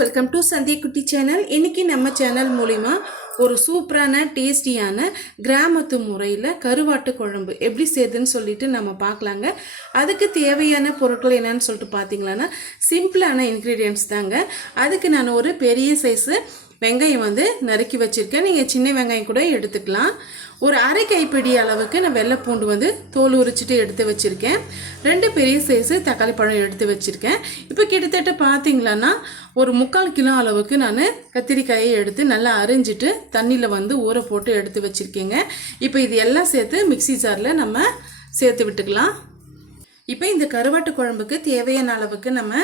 Welcome to Sandhya குட்டி channel இன்றைக்கி நம்ம சேனல் மூலிமா ஒரு சூப்பரான டேஸ்டியான கிராமத்து முறையில் கருவாட்டு குழம்பு எப்படி செய்யுதுன்னு சொல்லிட்டு நம்ம பார்க்கலாங்க. அதுக்கு தேவையான பொருட்கள் என்னன்னு சொல்லிட்டு பார்த்தீங்களான்னா சிம்பிளான இன்க்ரீடியன்ட்ஸ் தாங்க. அதுக்கு நான் ஒரு பெரிய சைஸு வெங்காயம் வந்து நறுக்கி வச்சுருக்கேன். நீங்கள் சின்ன வெங்காயம் கூட எடுத்துக்கலாம். ஒரு அரை கைப்பிடி அளவுக்கு நான் வெள்ளை பூண்டு வந்து தோல் உரிச்சிட்டு எடுத்து வச்சுருக்கேன். ரெண்டு பெரிய சைஸு தக்காளி பழம் எடுத்து வச்சுருக்கேன். இப்போ கிட்டத்தட்ட பார்த்தீங்களான்னா ஒரு முக்கால் கிலோ அளவுக்கு நான் கத்திரிக்காயை எடுத்து நல்லா அரிஞ்சிட்டு தண்ணியில் வந்து ஊற போட்டு எடுத்து வச்சுருக்கேங்க. இப்போ இது எல்லாம் சேர்த்து மிக்ஸி ஜாரில் நம்ம சேர்த்து விட்டுக்கலாம். இப்போ இந்த கருவாட்டு குழம்புக்கு தேவையான அளவுக்கு நம்ம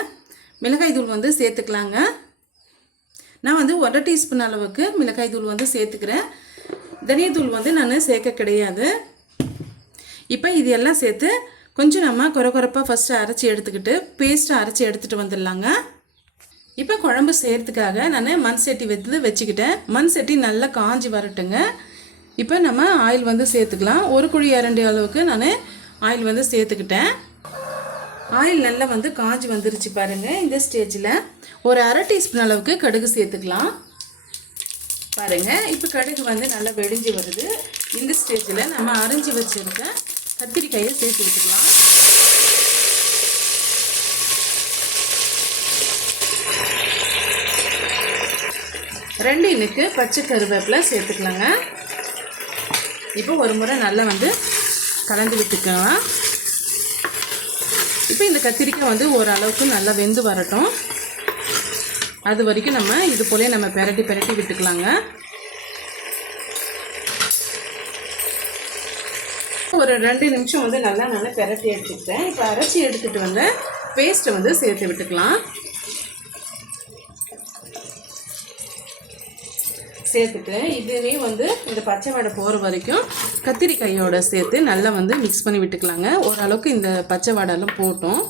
மிளகாய் தூள் வந்து சேர்த்துக்கலாங்க. நான் வந்து ஒன்றரை டீஸ்பூன் அளவுக்கு மிளகாய் தூள் வந்து சேர்த்துக்கிறேன். தனியத்தூள் வந்து நான் சேர்க்க கிடையாது. இப்போ இது எல்லாம் சேர்த்து கொஞ்சம் நம்ம குறை குறைப்பாக ஃபஸ்ட்டு அரைச்சி எடுத்துக்கிட்டு பேஸ்ட்டை அரைச்சி எடுத்துகிட்டு வந்துடலாங்க. இப்போ குழம்பு செய்கிறதுக்காக நான் மண் சட்டி வந்து வச்சுக்கிட்டேன். மண் சட்டி நல்லா காஞ்சி வரட்டுங்க. இப்போ நம்ம ஆயில் வந்து சேர்த்துக்கலாம். ஒரு குழி இரண்டு அளவுக்கு நான் ஆயில் வந்து சேர்த்துக்கிட்டேன். ஆயில் நல்லா வந்து காஞ்சி வந்துருச்சு பாருங்கள் இந்த ஸ்டேஜில் ஒரு அரை டீஸ்பூன் அளவுக்கு கடுகு சேர்த்துக்கலாம். பாருங்கள் இப்போ கடுகு வந்து நல்லா வெடிஞ்சு வருது. இந்த ஸ்டேஜில் நம்ம அரைஞ்சி வச்சுருக்க கத்திரிக்காயை சேர்த்து விட்டுக்கலாம். ரெண்டு இனுக்கு பச்சை கருவேப்பிலை சேர்த்துக்கலாங்க. இப்போ ஒரு முறை நல்லா வந்து கலந்து விட்டுக்கலாம். இப்போ இந்த கத்திரிக்காய் வந்து ஓரளவுக்கு நல்லா வெந்து வரட்டும். அது வரைக்கும் நம்ம இது போலே நம்ம பெரட்டி பெரட்டி விட்டுக்கலாங்க. ஒரு ரெண்டு நிமிஷம் வந்து நல்லா நல்லா பெரட்டி எடுத்துக்கிட்டேன். இப்போ அரைச்சி எடுத்துகிட்டு வந்து பேஸ்ட்டை வந்து சேர்த்து விட்டுக்கலாம். சேர்த்துட்டு இதுவே வந்து இந்த பச்சை வடை போகிற வரைக்கும் கத்திரிக்காயோட சேர்த்து நல்லா வந்து மிக்ஸ் பண்ணி விட்டுக்கலாங்க. ஓரளவுக்கு இந்த பச்சை வடைலாம் போட்டோம்.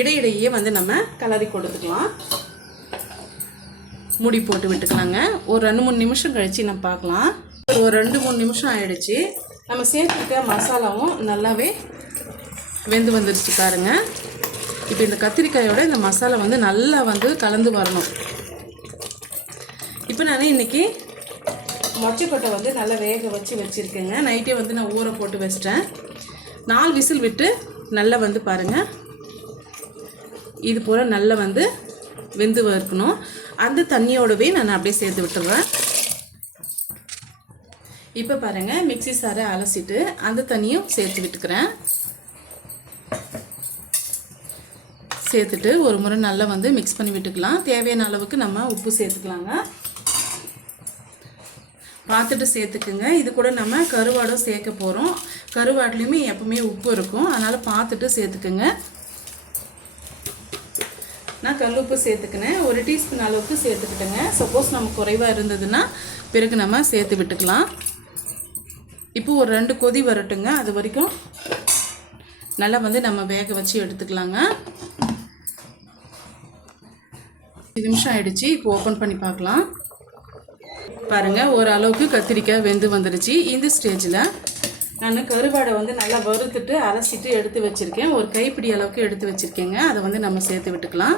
இடையிடையே வந்து நம்ம கலரி கொடுத்துக்கலாம். முடி போட்டு விட்டுக்கலாங்க. ஒரு ரெண்டு மூணு நிமிஷம் கழித்து நம்ம பார்க்கலாம். ஒரு ரெண்டு மூணு நிமிஷம் ஆயிடுச்சு. நம்ம சேர்த்துக்கிட்ட மசாலாவும் நல்லாவே வெந்து வந்துருச்சு பாருங்க. இப்போ இந்த கத்திரிக்காயோட இந்த மசாலா வந்து நல்லா வந்து கலந்து வரணும். இப்போ நான் இன்றைக்கி மொச்சக்கொட்டை வந்து நல்லா வேக வச்சு வச்சுருக்கேங்க. நைட்டே வந்து நான் ஊற போட்டு வச்சிட்டேன். நாலு விசில் விட்டு நல்லா வந்து பாருங்கள் இது போல் நல்லா வந்து வெந்து வறுக்கணும். அந்த தண்ணியோடவே நான் அப்படியே சேர்த்து விட்டுருவேன். இப்போ பாருங்கள் மிக்ஸி சாரை அலசிட்டு அந்த தண்ணியும் சேர்த்து விட்டுக்கிறேன். சேர்த்துட்டு ஒரு முறை நல்லா வந்து மிக்ஸ் பண்ணி விட்டுக்கலாம். தேவையான அளவுக்கு நம்ம உப்பு சேர்த்துக்கலாங்க. பார்த்துட்டு சேர்த்துக்குங்க. இது கூட நம்ம கருவாடும் சேர்க்க போகிறோம் கருவாட்லேயுமே எப்பவுமே உப்பு இருக்கும். அதனால் பார்த்துட்டு சேர்த்துக்குங்க. நான் கல்லுப்பு சேர்த்துக்கினேன். ஒரு டீஸ்பூன் அளவுக்கு சேர்த்துக்கிட்டுங்க. சப்போஸ் நம்ம குறைவாக இருந்ததுன்னா பிறகு நம்ம சேர்த்து விட்டுக்கலாம். இப்போ ஒரு ரெண்டு கொதி வரட்டுங்க. அது வரைக்கும் நல்லா வந்து நம்ம வேக வச்சு எடுத்துக்கலாங்க. அஞ்சு நிமிஷம் ஆயிடுச்சு. இப்போ ஓப்பன் பண்ணி பார்க்கலாம். பாருங்கள் ஓரளவுக்கு கத்திரிக்காய் வெந்து வந்துடுச்சு இந்த ஸ்டேஜில் நான் கருவாடை வந்து நல்லா வறுத்துட்டு அலசிட்டு எடுத்து வச்சுருக்கேன். ஒரு கைப்பிடி அளவுக்கு எடுத்து வச்சுருக்கேங்க. அதை வந்து நம்ம சேர்த்து விட்டுக்கலாம்.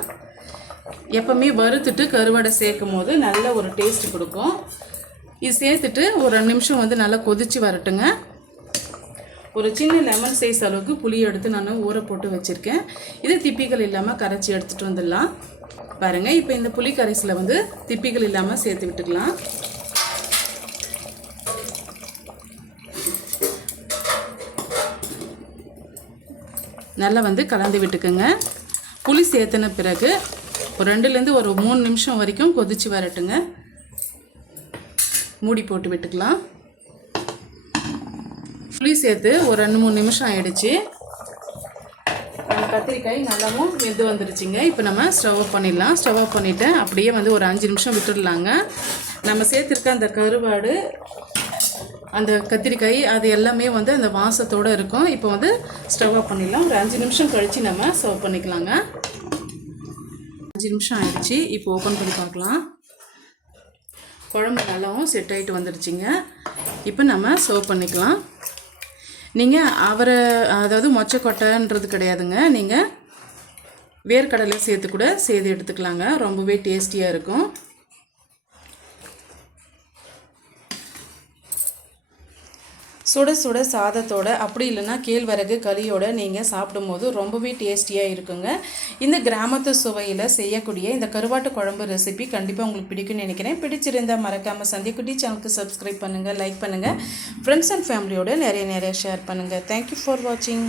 எப்போவுமே வறுத்துட்டு கருவாடை சேர்க்கும் போது நல்ல ஒரு டேஸ்ட் கொடுக்கும். இது சேர்த்துட்டு ஒரு ரெண்டு நிமிஷம் வந்து நல்லா கொதித்து வரட்டுங்க. ஒரு சின்ன லெமன் சைஸ் அளவுக்கு புளி எடுத்து நான் ஊற போட்டு வச்சுருக்கேன். இது திப்பிகள் இல்லாமல் கரைச்சி எடுத்துகிட்டு வந்துடலாம். பாருங்கள் இப்போ இந்த புளி கரைசலை வந்து திப்பிகள் இல்லாமல் சேர்த்து விட்டுக்கலாம். நல்லா வந்து கலந்து விட்டுக்குங்க. புளி சேர்த்துன பிறகு ஒரு ரெண்டுலேருந்து ஒரு மூணு நிமிஷம் வரைக்கும் கொதித்து வரட்டுங்க. மூடி போட்டு விட்டுக்கலாம். புளி சேர்த்து ஒரு ரெண்டு மூணு நிமிஷம் ஆயிடுச்சு. நம்ம கத்திரிக்காய் நல்லாவும் வெந்து வந்துருச்சுங்க. இப்போ நம்ம ஸ்டவ் ஆஃப் பண்ணிடலாம். ஸ்டவ் ஆஃப் பண்ணிவிட்டு அப்படியே வந்து ஒரு அஞ்சு நிமிஷம் விட்டுடலாங்க. நம்ம சேர்த்துருக்க அந்த கருவாடு அந்த கத்திரிக்காய் அது எல்லாமே வந்து அந்த வாசத்தோடு இருக்கும். இப்போ வந்து ஸ்டவ் ஆஃப் பண்ணிடலாம். ஒரு அஞ்சு நிமிஷம் கழித்து நம்ம சர்வ் பண்ணிக்கலாங்க. அஞ்சு நிமிஷம் ஆயிடுச்சு. இப்போ ஓப்பன் பண்ணி பார்க்கலாம். குழம்பு நல்லாவும் செட் ஆகிட்டு வந்துடுச்சிங்க இப்போ நம்ம சர்வ் பண்ணிக்கலாம். நீங்கள் அவரை அதாவது மொச்சக்கொட்டைன்றது கிடையாதுங்க. நீங்கள் வேர்க்கடலை சேர்த்து கூட செய்து எடுத்துக்கலாங்க. ரொம்பவே டேஸ்டியாக இருக்கும். சுட சுட சாதத்தோட அப்படி இல்லைன்னா கேழ்வரகு களியோட நீங்கள் சாப்பிடும்போது ரொம்பவே டேஸ்டியாக இருக்குங்க. இந்த கிராமத்து சுவையில் செய்யக்கூடிய இந்த கருவாட்டு குழம்பு ரெசிபி கண்டிப்பாக உங்களுக்கு பிடிக்கும்னு நினைக்கிறேன். பிடிச்சிருந்தால் மறக்காமல் சந்திக்குட்டி சேனலுக்கு சப்ஸ்கிரைப் பண்ணுங்கள் லைக் பண்ணுங்கள் ஃப்ரெண்ட்ஸ் அண்ட் ஃபேமிலியோட நிறைய நிறைய ஷேர் பண்ணுங்கள் தேங்க்யூ ஃபார் வாட்சிங்